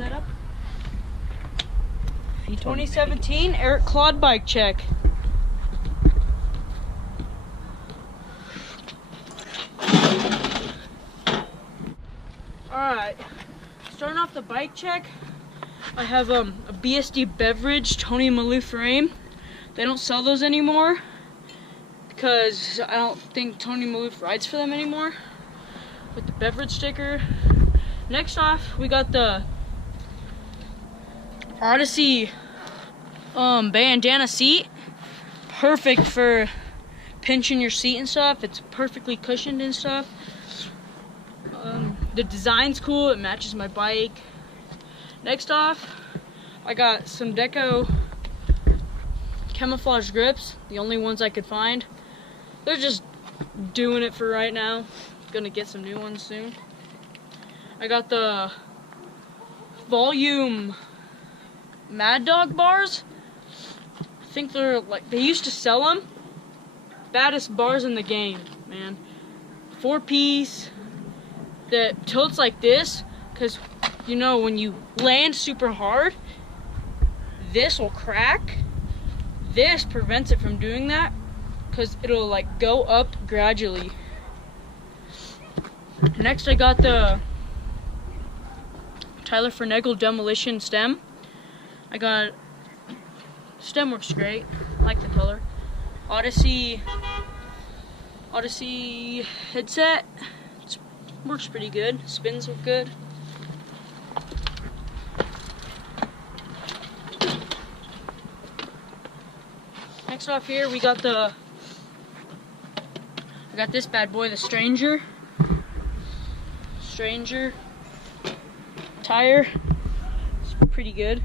setup. 2017 Erik Claude bike check. Alright, starting off the bike check, I have a BSD beverage Tony Malou frame. They don't sell those anymore because I don't think Tony Malou rides for them anymore. With the beverage sticker. Next off, we got the Odyssey bandana seat. Perfect for pinching your seat and stuff. It's perfectly cushioned and stuff. The design's cool. It matches my bike. Next off, I got some Deco camouflage grips. The only ones I could find. They're just doing it for right now. Gonna get some new ones soon. I got the Volume Mad Dog bars. I think they're like, they used to sell them. Baddest bars in the game, man. 4-piece that tilts like this, because you know when you land super hard, this will crack. This prevents it from doing that because it'll like go up gradually. Next, I got the Tyler Fernegle Demolition stem. I got stem, works great. I like the color. Odyssey headset. It works pretty good. Spins look good. Next off here, we got this bad boy, the Stranger tire. It's pretty good.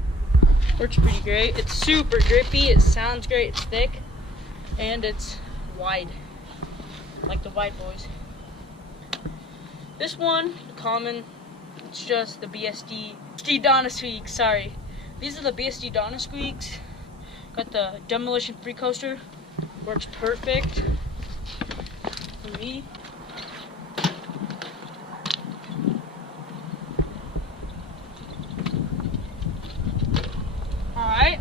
Works pretty great. It's super grippy. It sounds great. It's thick and it's wide, like the wide boys. This one, common. It's just the BSD Donna Squeaks. Sorry, these are the BSD Donna Squeaks. Got the Demolition Free Coaster. Works perfect for me. Alright.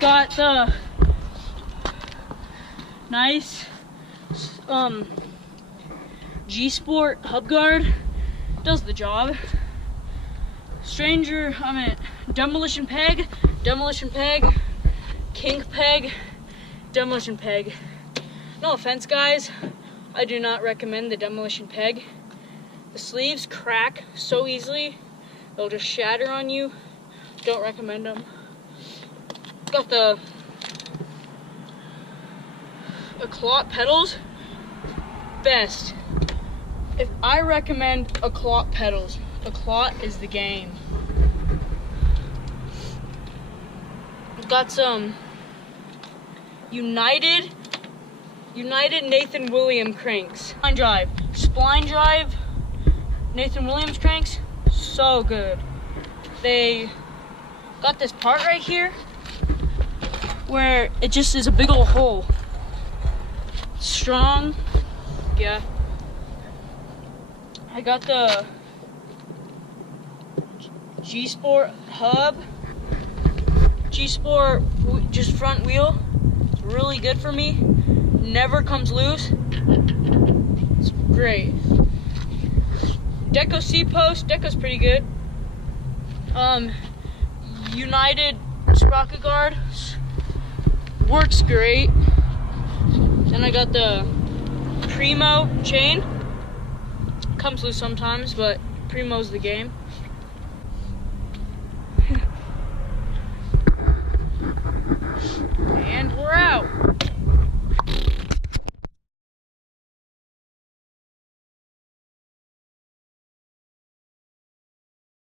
Got the nice G-Sport hub guard. Does the job. Demolition peg, kink peg, demolition peg. No offense, guys, I do not recommend the demolition peg. The sleeves crack so easily, they'll just shatter on you. Don't recommend them. Got the Claude pedals. Best. If I recommend a Claude pedals, the Claude is the game. Got some United Nathan Williams cranks. Spline drive Nathan Williams cranks, so good. They got this part right here where it just is a big old hole. Strong, yeah. I got the G-Sport hub, G-Sport just front wheel. It's really good for me. Never comes loose. It's great. Deco C-post. Deco's pretty good. United sprocket guard. Works great. Then I got the Primo chain. Comes loose sometimes, but Primo's the game. And we're out.